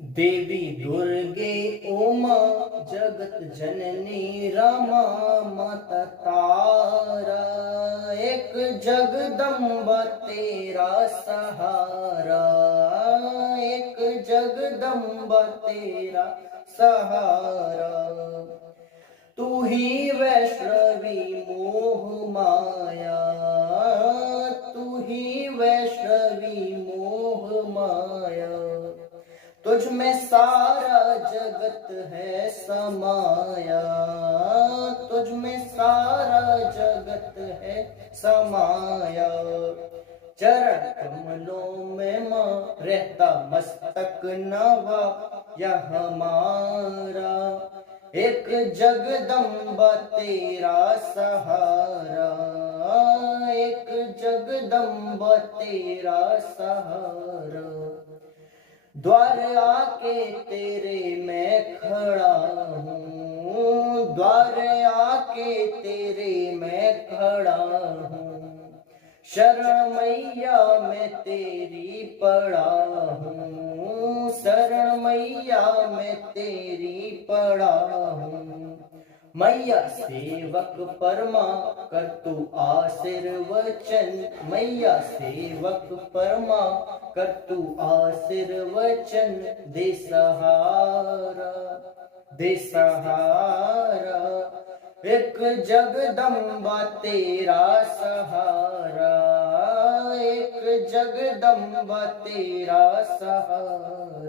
देवी दुर्गे उमा जगत जननी रमा माता तारा, एक जगदम्बा तेरा सहारा, एक जगदम्बा तेरा सहारा। तू ही वैष्णवी मोह माया, तू ही वैष्णवी मोह माया। तुझ में सारा जगत है समाया, तुझ में सारा जगत है समाया। चरण कमलों में माँ रहता मस्तक नवा यह हमारा, एक जगदम्बा तेरा सहारा, एक जगदम्बा तेरा सहारा। द्वार आके तेरे मैं खड़ा हूँ, द्वार आके तेरे मैं खड़ा हूँ। शरण मैया मैं तेरी पड़ा हूँ, शरण मैया मैं तेरी पड़ा हूँ। मैया सेवक परमा कर तू आशीर्वचन, मैया सेवक परमा कर तू आशीर्वचन। दे सहारा, दे सहारा, एक जगदम्बा तेरा सहारा, एक जगदम्बा तेरा सहारा।